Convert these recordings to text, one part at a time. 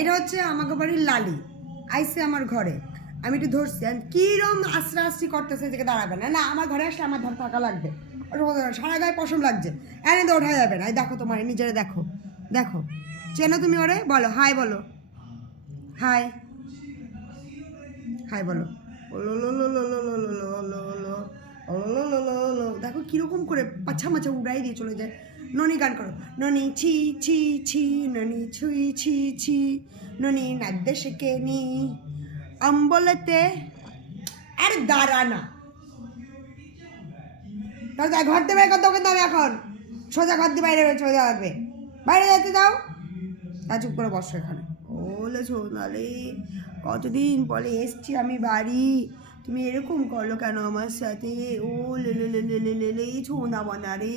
এটা হচ্ছে আমাকে বাড়ির লালি আইসে আমার ঘরে, আমি একটু ধরছি কিরম আস্তে আস্তে করতেছে যে দাঁড়াবে না, না আমার ঘরে আসলে আমার ধর থাকা লাগবে, সারা গায়ে পশম লাগছে, এনে তো ওঠা যাবে না। এই দেখো তোমার নিজেরা দেখো, দেখো চেনো তুমি ওরে? বলো হাই, বলো হাই, হাই বলো। দেখো কিরকম করে পাছা মাছা উড়াই দিয়ে চলে যায়। ননি গান করো, ননি ছি ছি ছি, ননি ছুই ছি ছি, ননি নাদ্যে শেখে নি আম্বলেতে। আরে দাঁড়া না, ঘর দিয়ে বাইরে করতে কিন্তু আমি এখন সোজা ঘর দিয়ে বাইরে সোজা আসবে, বাইরে যেতে দাও। তা চুপ করে বসো এখানে। ওলে সোনালি, কতদিন পরে এসছি আমি বাড়ি, তুমি এরকম করলো কেন আমার সাথে? ও লে লে লে লে লে লে লে ছোনা বানা রে।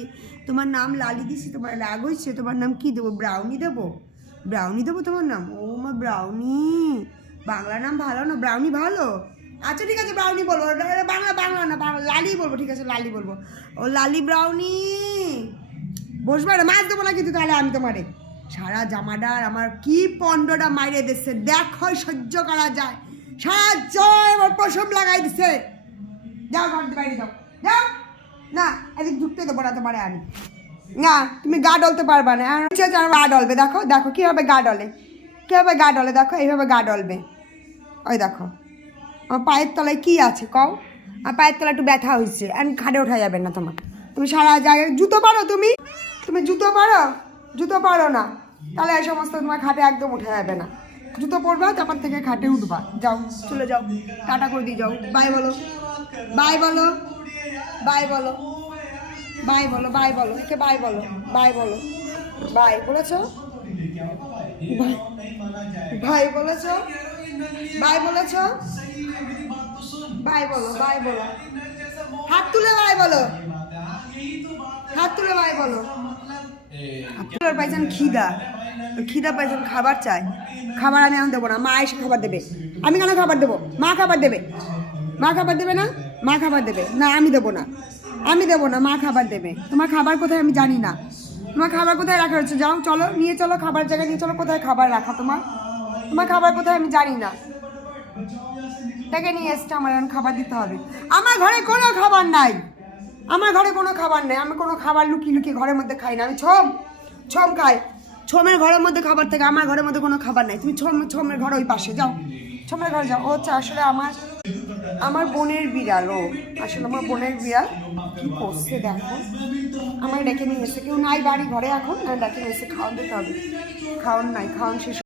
তোমার নাম লালি দিছি, তোমার রাগ হচ্ছে, তোমার নাম কি দেবো? ব্রাউনি দেবো? ব্রাউনি দেবো তোমার নাম? ও মা ব্রাউনি, বাংলা নাম ভালো না? ব্রাউনি ভালো? আচ্ছা ঠিক আছে ব্রাউনি বলবো, বাংলা বাংলা না বাংলা লালি বলবো, ঠিক আছে লালি বলবো। ও লালি ব্রাউনি, বসবে না, মাছ দেবো না কিন্তু তাহলে আমি তোমারে। সারা জামাটার আমার কি পন্ডটা মাইরে দিচ্ছে, দেখো সহ্য করা যায়, সারা জয় আমার পশম লাগাই দিছে। যাও ঘর বাইরে যাও, যাও না, এদিক ঢুকতে দেবো না তোমারে আমি। না তুমি গা ডলতে পারবা না, গা ডলবে, দেখো দেখো কীভাবে গা ডলে, কীভাবে গা ডলে, দেখো এইভাবে গা ডলবে। ওই দেখো আমার পায়ের তলায় কি আছে কও? আর পায়ের তলায় একটু ব্যথা হয়েছে, আমি খাটে ওঠা যাবে না তোমার। তুমি সারা জায়গায় জুতো পারো, তুমি তুমি জুতো পারো? জুতো পারো না, তাহলে এই সমস্ত তোমার খাটে একদম উঠা যাবে না। জুতো পরবা, তারপর থেকে খাটে উঠবা। যাও চলে যাও, টাটা করে দিয়ে যাও, বাই বলো, বাই বলো, বাই বলো, বাই বলো, বাই বলো, একে বাই বলো, বাই বলো, বাই বলেছ, ভাই বলেছ, বাই বলেছ, বাই বলো, বাই বলো, হাত তুলে বাই বলো, হাত তুলে বাই বলো। আপনার পাইছেন খিদা, খিদা পাইছেন, খাবার চাই, খাবার আমি দেবো না, মা এসে খাবার দেবে। আমি কেন খাবার দেবো? মা খাবার দেবে, মা খাবার দেবে না, মা খাবার দেবে না, আমি দেবো না, আমি দেবো না, মা খাবার দেবে। তোমার খাবার কোথায় আমি জানি না, তোমার খাবার কোথায় রাখা হচ্ছে, যাও চলো নিয়ে চলো, খাবার জায়গায় নিয়ে চলো। কোথায় খাবার রাখা তোমার? তোমার খাবার কোথায় আমি জানি না, তাকে নিয়ে এসছে, আমার এখন খাবার দিতে হবে। আমার ঘরে কোনো খাবার নাই, আমার ঘরে কোনো খাবার নেই, আমি কোনো খাবার লুকিয়ে লুকিয়ে ঘরের মধ্যে খাই না। আমি ছম খাই, ছমের ঘরের মধ্যে খাবার থেকে, আমার ঘরের মধ্যে কোনো খাবার নাই। তুমি ছমের ঘর ওই পাশে যাও, ছমের ঘরে যাও। ও হচ্ছে আসলে আমার বোনের বিড়াল, ও আসলে আমার বোনের বিড়াল কি করছে দেখো, আমার ডেকে নিয়ে এসে, কেউ নাই বাড়ি ঘরে এখন, ডেকে নিয়ে এসে খাওয়ান দিতে হবে, খাওয়ান নাই, খাওয়ান শেষ।